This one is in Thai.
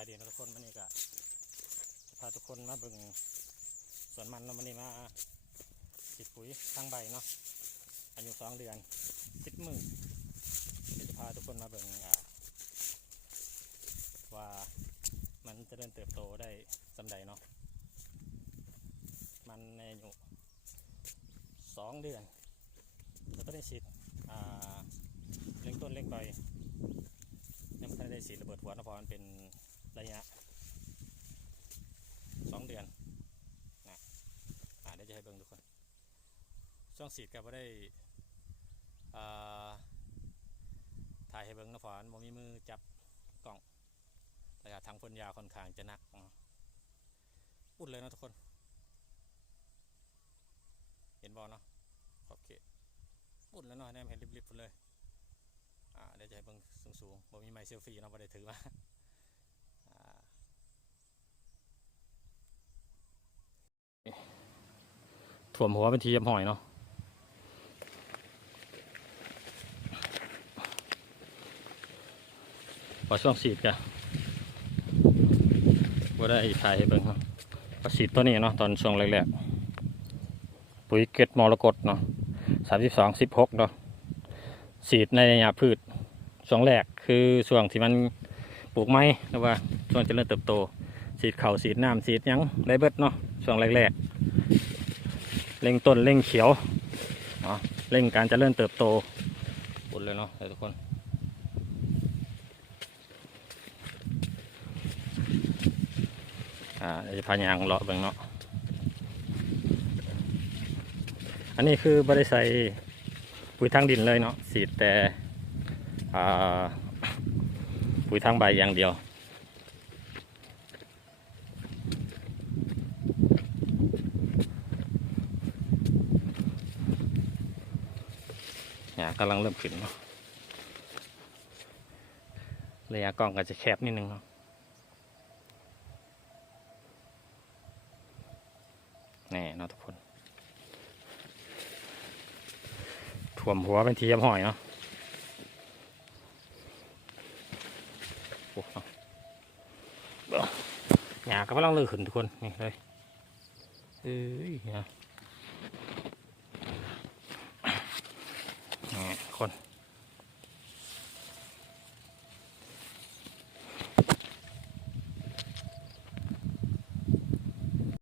บายดีนะทุกคนวันนี้ก็จะพาทุกคนมาเบิ่งสวนมันแล้ววันนี้มาติดปุ๋ยทางใบเนาะอายุสองเดือนสิบมือเดี๋ยวจะพาทุกคนมาเบิ่งว่ามันจะเริ่มเติบโตได้สำใดเนาะมันในอายุสองเดือนแล้วก็ได้ฉีดอ่าเล็งต้นเล็งใบยังไม่ได้สีระเบิดหัวนะเพราะมันเป็น ระยะสองเดือนนะอ่าเดี๋ยวจะให้เบิ่งทุกคนช่วงสีดก็บ่ได้อ่าถ่ายให้เบิ่งนะเพราะมันบ่มีมือจับกล่องระยะทางพ่นยาค่อนข้างจะหนักอ่าอุ่นเลยนะทุกคน เห็นบอลเนาะขอบเขตอุ่นแล้วเนาะแนมเห็นริบๆเลย อ่าเดี๋ยวจะให้เบิ่งสูงๆบ่มีไม้เซลฟี่เนาะบ่ได้ถือมาอ่า ถ่วมหัวเป็นทียมหอยเนาะพอช่วงสีดกะบ่ได้ถ่ายให้เบิ่งเนาะพอสีดตัวนี้เนาะตอนช่วงแรกๆปุ๋ยเกล็ดมรกตเนาะสามสิบสองสิบหกเนาะสีดในระยะพืชช่วงแรกคือช่วงที่มันปลูกไม้หรือว่าช่วงเจริญเติบโตสีดเข่าสีดน้ำสีดยังได้เบิดเนาะช่วงแรกๆ เร่งต้นเร่งเขียวเนาะเร่งการเจริญเติบโตปุ่นเลยเนาะทุกคนอ่าเดี๋ยวจะพายางเลาะเบิ่งเนาะอันนี้คือบริษัทปุ๋ยทางดินเลยเนาะสีดแต่อ่าปุ๋ยทางใบอย่างเดียว เนี่ยกำลังเริ่มขึ้นเนาะระยะกล้องก็จะแคบนิดนึงเนาะแน่เนาะทุกคนถ่วมหัวเป็นทียมหอยเนาะโอ้เอาเบิ่งหยาก็กำลังเลือขึ้นทุกคน นี่เลยเอ้ยนะ นี่คน